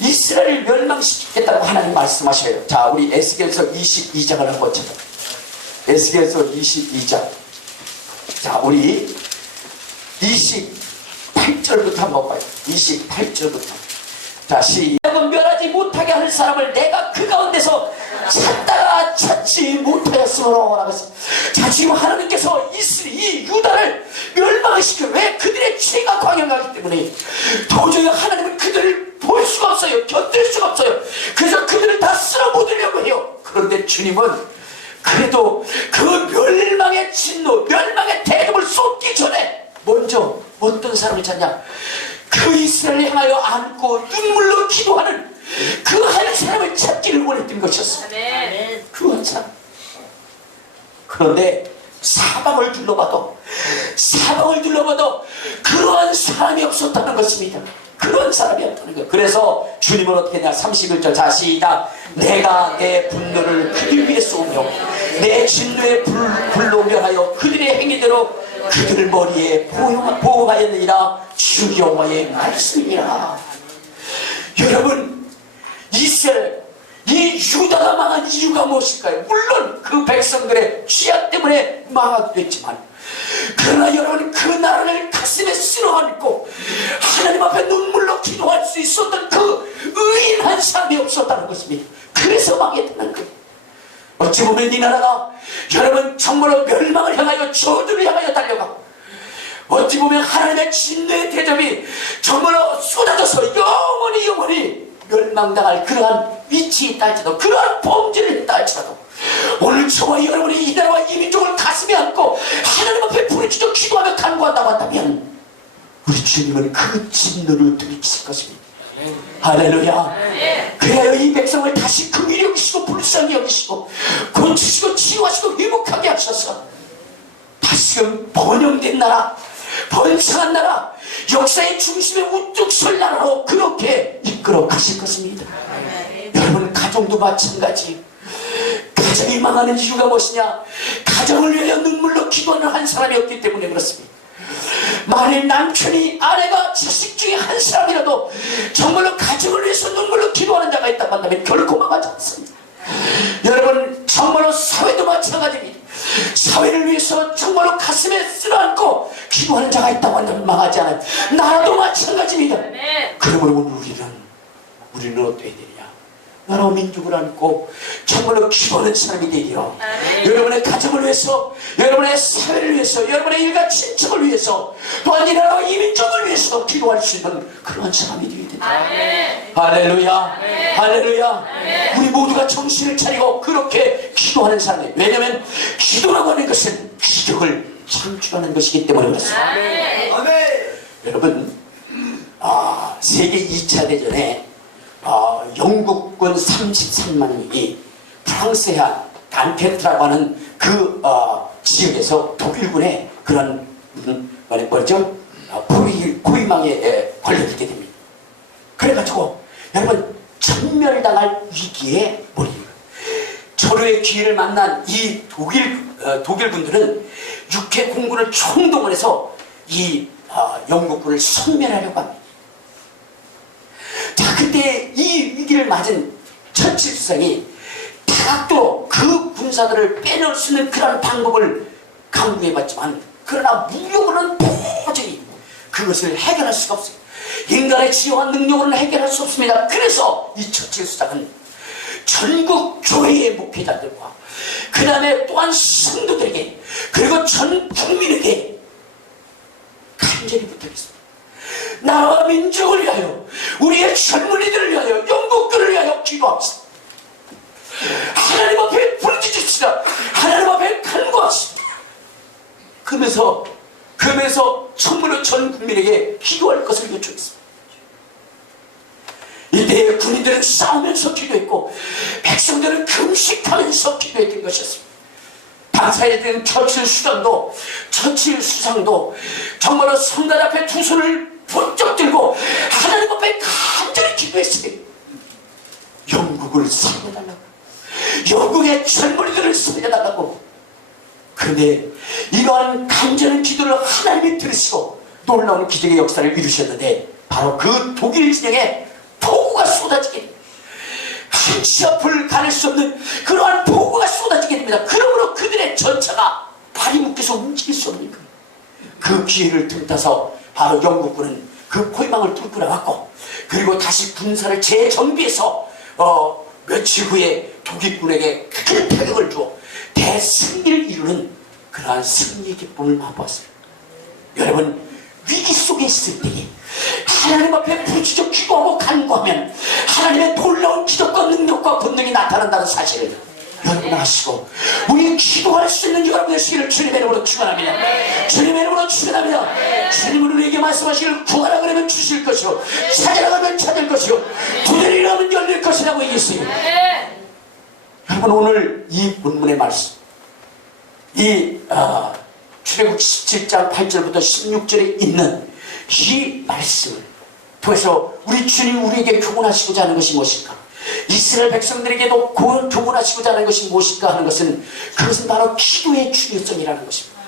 이스라엘을 멸망시키겠다고 하나님 말씀하셔요. 자, 우리 에스겔서 22장을 한번 찾아봐요. 에스겔서 22장. 자, 우리 28절 28절부터 한번 봐요. 28절부터. 자, 시작은 멸하지 못하게 할 사람을 내가 그 가운데서 찾다가 찾지 못하였으므로 라고 했습니다. 자, 지금 하나님께서 이 유다를 멸망시켜. 왜? 그들의 죄가 광영하기 때문에 도저히 하나님은 그들을 볼 수가 없어요. 견딜 수가 없어요. 그래서 그들을 다 쓸어묻으려고 해요. 그런데 주님은 그래도 그 멸망의 진노, 멸망의 대접을 쏟기 전에 먼저 어떤 사람을 찾냐? 그 이스라엘을 향하여 안고 눈물로 기도하는 그 한 사람을 찾기를 원했던 것이었어. 그 한 사람. 그런데 사방을 둘러봐도 그러한 사람이 없었다는 것입니다. 그런 사람이 없다는 거예요. 그래서 주님은 어떻게 했냐? 31절 자 시작. 내가 내 분노를 그들 위에 쏘며 내 진노의 불로 멸하여 그들의 행위대로 그들 머리에 보호하였느니라. 주 여호와의 말씀이라. 여러분, 이스라엘, 이 유다가 망한 이유가 무엇일까요? 물론 그 백성들의 죄악 때문에 망하기도 했지만, 그러나 여러분, 그 나라를 가슴에 쓸어 안고 하나님 앞에 눈물로 기도할 수 있었던 그 의인 한 사람이 없었다는 것입니다. 그래서 망했다는 거예요. 어찌 보면 이 나라가 여러분 정말로 멸망을 향하여, 저주를 향하여 달려가, 어찌 보면 하나님의 진노의 대접이 정말로 쏟아져서 영원히 멸망당할 그러한 위치에 있다 할지라도, 그러한 범죄를 했다 할지라도, 오늘 저와 여러분이 이 나라와 이 민족을 가슴에 안고 하나님 앞에 부르짖어 기도하며 간구한다고 한다면 우리 주님은 그 진노를 들이키실 것입니다. 할렐루야. 그래야 이 백성을 다시 긍휼히 여기시고 불쌍히 여기시고 고치시고 치유하시고 회복하게 하셔서 다시금 번영된 나라, 번창한 나라, 역사의 중심에 우뚝 설 나라로 그렇게 이끌어 가실 것입니다. 여러분, 가정도 마찬가지. 가정이 망하는 이유가 무엇이냐? 가정을 위하여 눈물로 기도하는 한 사람이 없기 때문에 그렇습니다. 만일 남편이, 아내가, 자식 중에 한 사람이라도 정말로 가정을 위해서 눈물로 기도하는 자가 있다고 한다면 결코 망하지 않습니다. 여러분, 정말로 사회도 마찬가지입니다. 사회를 위해서 정말로 가슴에 쓸어안고 기도하는 자가 있다고 한다면 망하지 않아요. 나라도 마찬가지입니다. 그러므로 우리는 어떻게 되느냐? 나라와 민족을 안고 정말로 기도하는 사람이 되기로, 여러분의 가정을 위해서, 여러분의 사회를 위해서, 여러분의 일가 친척을 위해서, 또한 이 나라와 이 민족을 위해서 기도할 수 있는 그런 사람이 되어야 된다. 할렐루야. 할렐루야. 우리 모두가 정신을 차리고 그렇게 기도하는 사람이에요. 왜냐하면 기도라고 하는 것은 기적을 창출하는 것이기 때문에 그렇습니다. 여러분, 세계 2차 대전에 영국군 33만이 프랑스 해안 단케트라고 하는 그 지역에서 독일군의 그런 뭐죠? 포위망에 걸려들게 됩니다. 그래가지고 여러분, 전멸당할 위기에 몰립니다. 절호의 기회를 만난 이 독일군들은 육해 공군을 총동원해서 이 영국군을 섬멸하려고 합니다. 자, 그때 이 위기를 맞은 처칠 수상이 다각도로 그 군사들을 빼놓을 수 있는 그런 방법을 강구해봤지만, 그러나 무력으로는 도저히 그것을 해결할 수가 없어요. 인간의 지혜와 능력으로는 해결할 수 없습니다. 그래서 이 처칠 수상은 전국 교회의 목회자들과 그 다음에 또한 성도들에게, 그리고 전 국민에게 간절히 부탁했습니다. 나라와 민족을 위하여, 우리의 젊은이들을 위하여, 영국들을 위하여 기도합시다. 하나님 앞에 부르짖읍시다. 하나님 앞에 간구합시다. 그러면서 정말로 전 국민에게 기도할 것을 요청했습니다. 이때 군인들은 싸우면서 기도했고 백성들은 금식하면서 기도했던 것이었습니다. 당사에 된 처칠 수상도 정말로 성단 앞에 두 손을 번쩍 들고 하나님 앞에 간절히 기도했어요. 영국을 살려달라고, 영국의 젊은이들을 살려달라고. 그런데 이러한 간절한 기도를 하나님이 들으시고 놀라운 기적의 역사를 이루셨는데, 바로 그 독일 진영에 폭우가 쏟아지게 됩니다. 한치 앞을 가릴 수 없는 그러한 폭우가 쏟아지게 됩니다. 그러므로 그들의 전차가 발이 묶여서 움직일 수 없는 거예요. 그 기회를 틈타서 바로 영국군은 그 포위망을 뚫고 나왔고, 그리고 다시 군사를 재정비해서 며칠 후에 독일군에게 큰 타격을 주어 대승리를 이루는 그러한 승리 기쁨을 맛보았어요. 여러분, 위기 속에 있을 때에 하나님 앞에 부르짖어 기도하고 간구하면 하나님의 놀라운 기적과 능력과 본능이 나타난다는 사실을 여러분 아시고, 우리 기도할 수 있는 여러분 되시기를 주님의 이름으로 축원합니다. 주님의 이름으로 축원합니다. 주님은 우리에게 말씀하시기를 구하라 그러면 주실 것이요, 찾으라 그러면 찾을 것이요, 두드리라 하면 열릴 것이라고 얘기했어요. 여러분, 오늘 이 본문의 말씀, 이 출애굽 17장 8절부터 16절에 있는 이 말씀을 통해서 우리 주님 우리에게 교훈하시고자 하는 것이 무엇일까? 이스라엘 백성들에게도 교훈하시고자 하는 것이 무엇일까 하는 것은, 그것은 바로 기도의 중요성이라는 것입니다.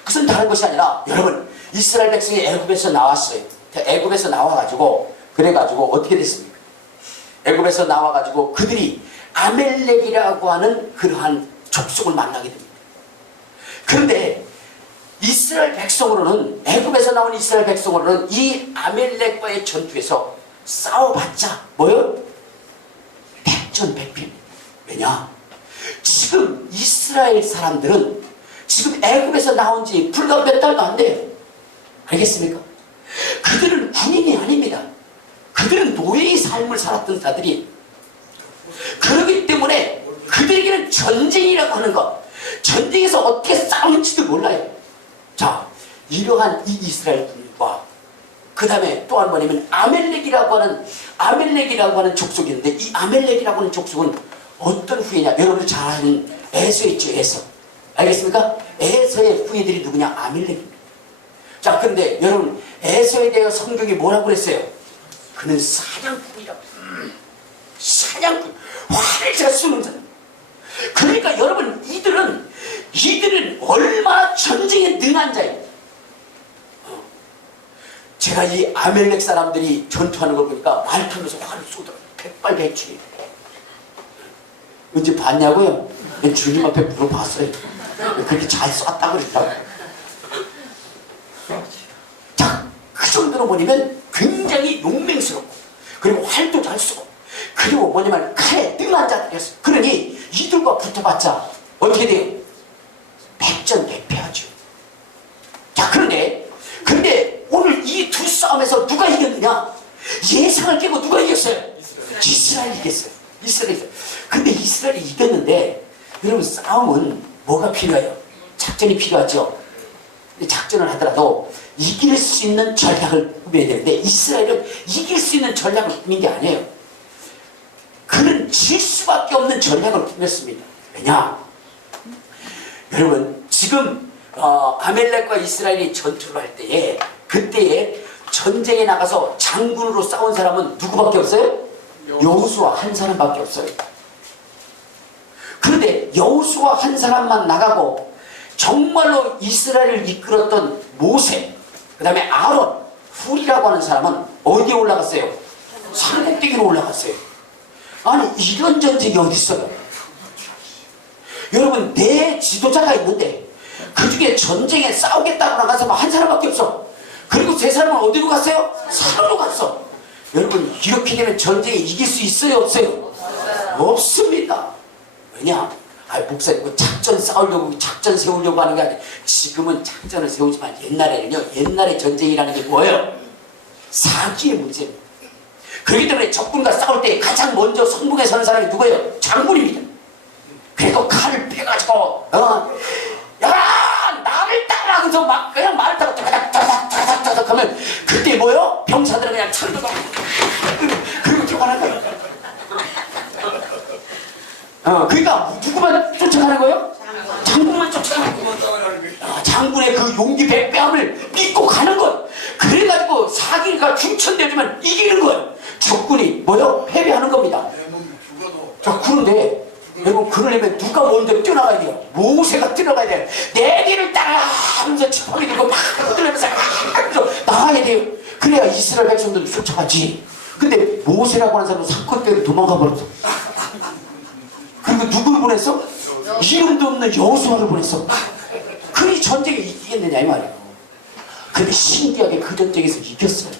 그것은 다른 것이 아니라, 여러분, 이스라엘 백성이 애굽에서 나왔어요. 애굽에서 나와가지고, 그래가지고 어떻게 됐습니까? 애굽에서 나와가지고 그들이 아멜렉이라고 하는 그러한 족속을 만나게 됩니다. 그런데 이스라엘 백성으로는, 애굽에서 나온 이스라엘 백성으로는 이 아멜렉과의 전투에서 싸워봤자 뭐요? 백전백패. 왜냐? 지금 이스라엘 사람들은 지금 애굽에서 나온 지 불과 몇 달도 안 돼요. 알겠습니까? 그들은 군인이 아닙니다. 그들은 노예의 삶을 살았던 자들이, 그렇기 때문에 그들에게는 전쟁이라고 하는 것, 전쟁에서 어떻게 싸우는지도 몰라요. 자, 이러한 이 이스라엘 군과 그 다음에 또 한 번이면 아멜렉이라고 하는 족속인데, 이 아멜렉이라고 하는 족속은 어떤 후예냐? 여러분 잘 아는 에서 있죠, 에서. 알겠습니까? 에서의 후예들이 누구냐? 아멜렉입니다. 자, 그런데 여러분, 에서에 대해 성경이 뭐라고 그랬어요? 그는 사냥꾼이라고. 사냥꾼, 활을 잘 쏘는 사람. 그러니까 여러분, 이들은 얼마나 전쟁에 능한 자예요. 제가 이 아멜렉 사람들이 전투하는 걸 보니까 말 타면서 활을 쏘더라고요. 백발백중이에요. 언제 봤냐고요? 주님 앞에 물어봤어요. 그렇게 잘 쐈다고 그랬다고. 자, 그 정도로 보면 굉장히 용맹스럽고, 그리고 활도 잘 쏘고, 그리고 뭐냐면 칼에 능한 자들이었어요. 그러니 이들과 붙어봤자 어떻게 돼요? 백전백패하죠. 자, 그런데 오늘 이 두 싸움에서 누가 이겼느냐? 예상을 깨고 누가 이겼어요? 이스라엘이 이겼어요. 이스라엘이. 근데 이스라엘이 이겼는데, 여러분, 싸움은 뭐가 필요해요? 작전이 필요하죠. 근데 작전을 하더라도 이길 수 있는 전략을 꾸며야 되는데, 이스라엘은 이길 수 있는 전략을 꾸민 게 아니에요. 그는 질 수밖에 없는 전략을 꾸몄습니다. 왜냐? 여러분, 지금 아멜렉과 이스라엘이 전투를 할 때에, 그때에 전쟁에 나가서 장군으로 싸운 사람은 누구밖에 없어요? 여호수아 한 사람밖에 없어요. 그런데 여호수아 한 사람만 나가고, 정말로 이스라엘을 이끌었던 모세, 그 다음에 아론, 훌이라고 하는 사람은 어디에 올라갔어요? 산꼭대기로 올라갔어요. 아니, 이런 전쟁이 어디 있어요? 여러분, 내 지도자가 있는데 그 중에 전쟁에 싸우겠다고 나가서 한 사람밖에 없어. 그리고 세 사람은 어디로 갔어요? 산으로 갔어. 여러분, 이렇게 되면 전쟁에 이길 수 있어요, 없어요? 없습니다. 왜냐? 목사님, 작전 싸우려고, 작전 세우려고 하는 게 아니라, 지금은 작전을 세우지만 옛날에는요, 옛날에 전쟁이라는 게 뭐예요? 사기의 문제입니다. 그렇기 때문에 적군과 싸울 때 가장 먼저 선봉에 서는 사람이 누구예요? 장군입니다. 그래도 칼을 펴가지고, 야, 나를 따라! 그래서 막, 그냥 말을 타고, 따닥따닥따닥 하면, 그때 뭐요? 병사들은 그냥 창도 가, 그리고 들어가는 거예요. 그러니까, 누구만 쫓아가는 거예요? 장군만 쫓아가는 거예요. 장군의 그 용기 백배함을 믿고 가는 것. 그래가지고 사기가 중천되지만 이기는 거예요. 적군이 뭐요? 패배하는 겁니다. 자, 그런데 여러분, 그러려면 누가 먼저 뛰어나가야 돼요? 모세가 뛰어나가야 돼요. 내 뒤를 따라 하면서 지팡이 들고 막 흔들면서 나가야 돼요. 그래야 이스라엘 백성들이 쫓아가지. 근데 모세라고 하는 사람은 산꼭대기로 도망가 버렸어. 그리고 누구를 보냈어? 이름도 없는 여호수아를 보냈어. 그리 전쟁에 이기겠느냐 이 말이에요. 근데 신기하게 그 전쟁에서 이겼어요.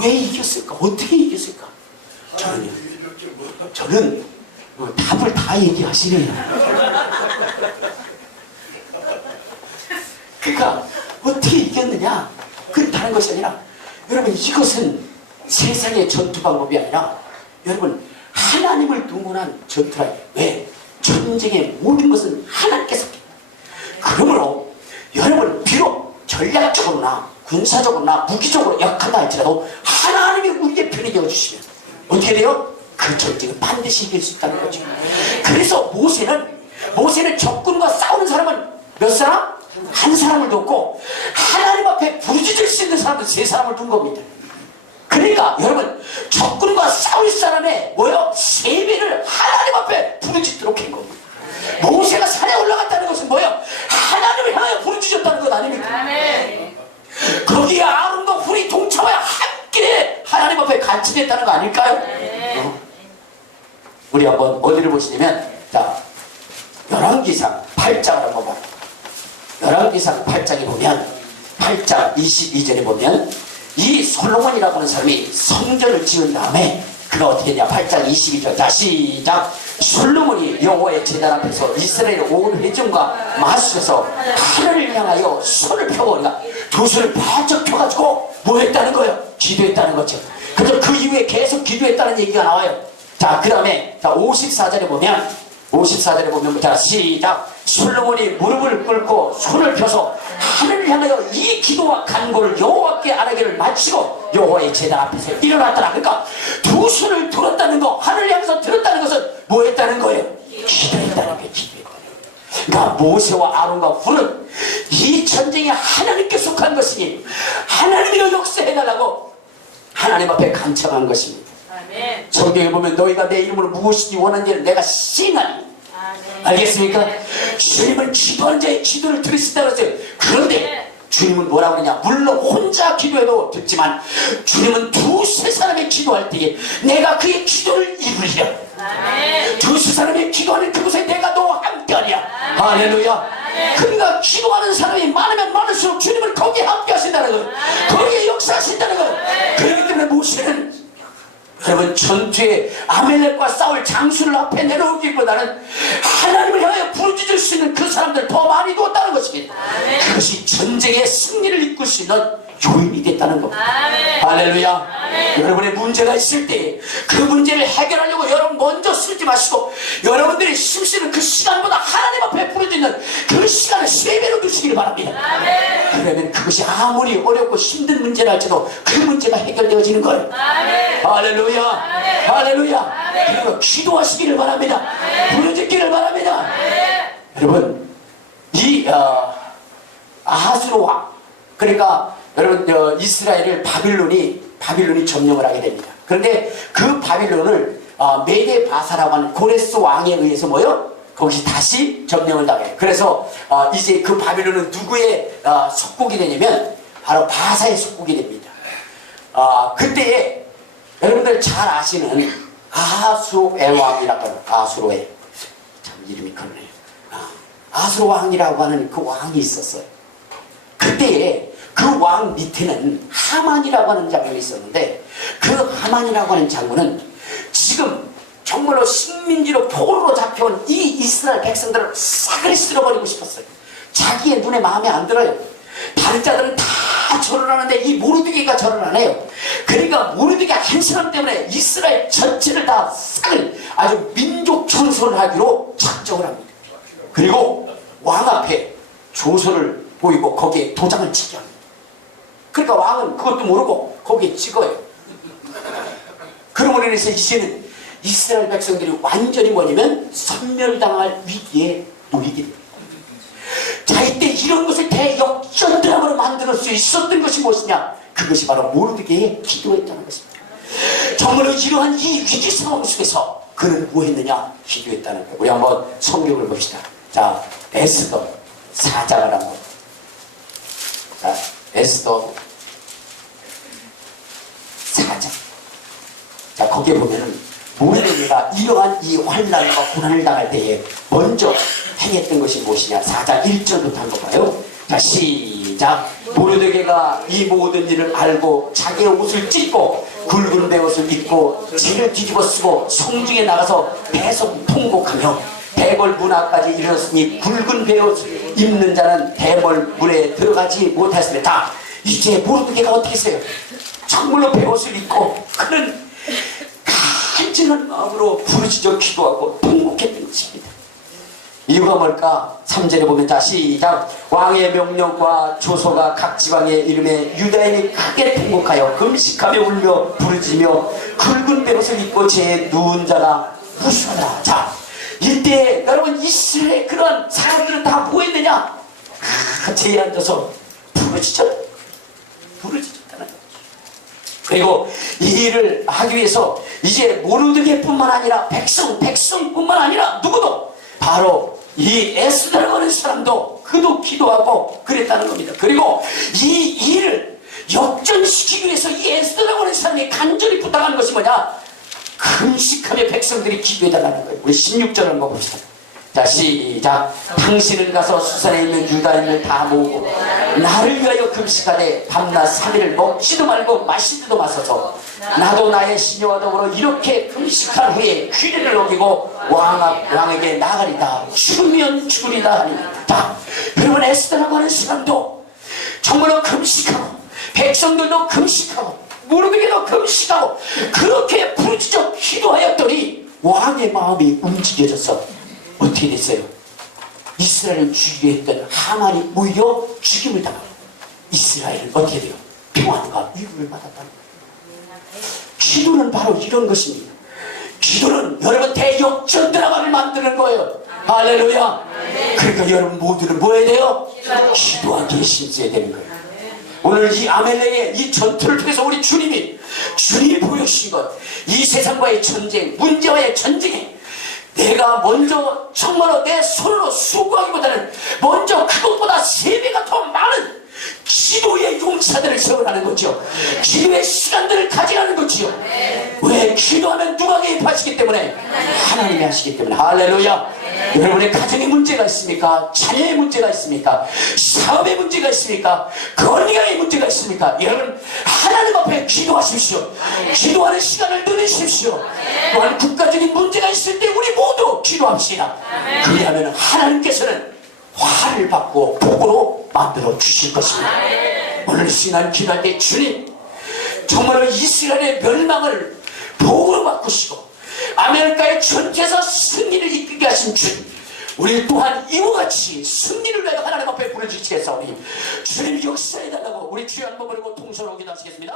왜 이겼을까? 어떻게 이겼을까? 저는 답을 다 얘기하시네요. 그러니까 어떻게 이겼느냐? 그건 다른 것이 아니라, 여러분, 이것은 세상의 전투 방법이 아니라, 여러분, 하나님을 동원한 전투라. 왜? 전쟁의 모든 것은 하나님께서. 그러므로 여러분, 비록 전략적으로나 군사적으로나 무기적으로 약하다 할지라도 하나님이 우리의 편이 되어주시면 어떻게 돼요? 그 전쟁은 반드시 이길 수 있다는 거죠. 그래서 모세는 적군과 싸우는 사람은 몇 사람? 한 사람을 뒀고, 하나님 앞에 부르짖을 수 있는 사람은 세 사람을 둔 겁니다. 그러니까 여러분, 적군과 싸울 사람의 뭐요? 세 배를 하나님 앞에 부르짖도록 한 겁니다. 모세가 산에 올라갔다는 것은 뭐예요? 하나님을 향하여 부르짖었다는 것 아닙니까? 아멘. 거기에 아론과 훌이 동참하여 함께 하나님 앞에 간직했다는 거 아닐까요? 우리 한번 어디를 보시냐면, 자, 열왕기상 8장을 한번 봐요. 열왕기상 8장에 보면, 8장 22절에 보면, 이 솔로몬이라고 하는 사람이 성전을 지은 다음에 그가 어떻게 했냐? 8장 22절. 자, 시작. 솔로몬이 여호와의 제단 앞에서 이스라엘 온 회중과 맞서서 하늘을 향하여 손을 펴보니까 두 손을 바짝 펴가지고 뭐 했다는 거예요? 기도했다는 거죠. 그래서 그 이후에 계속 기도했다는 얘기가 나와요. 자, 그 다음에 54절에 보면 자, 시작. 솔로몬이 무릎을 꿇고 손을 펴서 하늘을 향하여 이 기도와 간구를 여호와께 아뢰기를 마치고 여호와의 제단 앞에서 일어났더라. 그러니까 두 손을 들었다는 거, 하늘을 향해서 들었다는 것은 뭐 했다는 거예요? 기도했다는 거예요. 그러니까 모세와 아론과 훌은 이 전쟁이 하나님께 속한 것이니 하나님이 역사해달라고 하나님 앞에 간청한 것입니다. 아멘. 성경에 보면 너희가 내 이름으로 무엇이든지 원하는 내가 시행하니. 알겠습니까? 주님은 기도하는 자의 기도를 들으신다고 했어요. 그런데 주님은 뭐라고 그러냐? 물론 혼자 기도해도 듣지만 주님은 두세 사람의 기도할 때에 내가 그의 기도를 이루리라. 두세 사람의 기도하는 그곳에 내가 너와 함께하리라. 할렐루야. 그러니까 기도하는 사람이 많으면 많을수록 주님은 거기에 함께 하신다는 거예요. 거기에 역사하신다는 거예요. 그렇기 때문에 모세는 여러분, 전투에 아멜렉과 싸울 장수를 앞에 내놓기보다는 하나님을 향하여 부르짖을 수 있는 그 사람들 더 많이 두었다는 것입니다. 그것이 전쟁의 승리를 이끌 수 있는 요인이 됐다는 겁니다. 할렐루야. 여러분의 문제가 있을 때 그 문제를 해결하려고 여러분 먼저 쓰지 마시고 여러분들이 힘쓰는 그 시간보다 하나님 앞에 부르짖는 그 시간을 3배로 두시길 바랍니다. 그러면 그것이 아무리 어렵고 힘든 문제라 할지라도 그 문제가 해결되어지는 거예요. 할렐루야. 할렐루야. 그리고 기도하시기를 바랍니다. 부르짖기를 바랍니다. 여러분, 이 아하스로 왕, 그러니까 여러분, 이스라엘을 바빌론이 점령을 하게 됩니다. 그런데 그 바빌론을 메데 바사라고 하는 고레스 왕에 의해서 뭐요? 거기서 다시 점령을 당해요. 그래서 이제 그 바빌론은 누구의 속국이 되냐면 바로 바사의 속국이 됩니다. 그때에 여러분들 잘 아시는 아하수로의 왕이라고 하는, 아하수로의, 참 이름이 그러네요. 아하수로 왕이라고 하는 그 왕이 있었어요. 그때에 그 왕 밑에는 하만이라고 하는 장군이 있었는데, 그 하만이라고 하는 장군은 지금 정말로 식민지로 포로로 잡혀온 이 이스라엘 백성들을 싹을 쓸어버리고 싶었어요. 자기의 눈에 마음에 안 들어요. 다른 자들은 다 절을 하는데 이 모르드게가 절을 안 해요. 그러니까 모르드게 한 사람 때문에 이스라엘 전체를 다 싹을 아주 민족 청소를 하기로 작정을 합니다. 그리고 왕 앞에 조서를 보이고 거기에 도장을 찍게 합니다. 그러니까 왕은 그것도 모르고 거기에 찍어요. 그러므로 인해서 이제는 이스라엘 백성들이 완전히 뭐냐면 섬멸당할 위기에 놓이게 됩니다. 자, 이때 이런 것을 대역전드라마로 만들 수 있었던 것이 무엇이냐? 그것이 바로 모르드게의 기도했다는 것입니다. 정말로 이러한 이 위기 상황 속에서 그는 뭐 했느냐? 기도했다는 거예요. 우리 한번 성경을 봅시다. 자, 에스더 4장을 한번. 자, 에스더 4장. 자, 거기에 보면은 모르드게가 이러한 이 환난과 고난을 당할 때에 먼저 행했던 것이 무엇이냐? 4장 1절부터 한번 봐요. 자, 시작. 모르드게가 이 모든 일을 알고 자기의 옷을 찢고 굵은 베옷을 입고 죄를 뒤집어 쓰고 성중에 나가서 배속 통곡하며 대궐문화까지 이르렀으니 굵은 베옷을 입는 자는 대궐문에 들어가지 못했습니다. 이제 모르드게가 어떻게 했어요? 정말로 베옷을 입고 그는 간절한 마음으로 부르짖어 기도하고 통곡했던 것입니다. 이유가 뭘까? 3절에 보면, 자 시작. 왕의 명령과 조서가 각 지방의 이름에 유다인이 크게 통곡하여 금식하며 울며 부르짖으며 굵은 베옷을 입고 죄에 누운 자가 무수하다. 자, 이때 여러분 이스라엘의 그런 사람들은 다 뭐했느냐? 죄에 앉아서 부르짖었다는 거죠. 그리고 이 일을 하기 위해서 이제 모르드게뿐만 아니라 백성뿐만 아니라 누구도, 바로 이 에스더라고 하는 사람도 그도 기도하고 그랬다는 겁니다. 그리고 이 일을 역전시키기 위해서 이 에스더라고 하는 사람이 간절히 부탁하는 것이 뭐냐? 금식하며 백성들이 기도해달라는 거예요. 우리 16절을 한번 봅시다. 자 시작. 당신은 가서 수산에 있는 유다인을 다 모으고 나를 위하여 금식하되 밤낮 3일을 먹지도 말고 마시지도 마소서. 나도 나의 시녀와 더불어 이렇게 금식한 후에 규례를 어기고 왕에게 나가리다. 죽으면 죽으리다 하니. 자, 여러분 에스더라고 하는 사람도 정말로 금식하고 백성들도 금식하고 모르드게도 금식하고 그렇게 부르짖어 기도하였더니 왕의 마음이 움직여져서 어떻게 됐어요? 이스라엘을 죽이려 했던 하만이 오히려 죽임을 당하고 이스라엘은 어떻게 돼요? 평안과 위로를 받았다는 거예요. 기도는 바로 이런 것입니다. 기도는 여러분 대역전 드라마를 만드는 거예요. 할렐루야. 그러니까 여러분 모두는 뭐 해야 돼요? 기도하기에 힘써야 되는 거예요. 오늘 이 아멜렉의 이 전투를 통해서 우리 주님이 보여주신 것, 이 세상과의 전쟁, 문제와의 전쟁에 내가 먼저 정말로 내 손으로 수고하기보다는 먼저 그것보다 3배가 더 많은 기도의 용사들을 세우라는 거죠. 기도의 시간들을 가지라는 거지요. 왜? 기도하면 누가 개입하시기 때문에? 하나님이 하시기 때문에. 할렐루야. 여러분의 가정에 문제가 있습니까? 자녀의 문제가 있습니까? 사업의 문제가 있습니까? 건강의 문제가 있습니까? 여러분 하나님 앞에 기도하십시오. 기도하는 시간을 늘리십시오. 또한 국가적인 문제가 있을 때 우리 모두 기도합시다. 그리하면 하나님께서는 화를 받고 복으로 만들어 주실 것입니다. 오늘 시간 기도할 때 주님 정말로 이스라엘의 멸망을 복으로 바꾸시고 아메리카의 전투에서 승리를 이끌게 하신 주님, 우리 또한 이와 같이 승리를 위하여 하나님 앞에 부르짖겠사오니 주님 역사해달라고 우리 주여 한번 부르고 통성으로 기도하시겠습니다.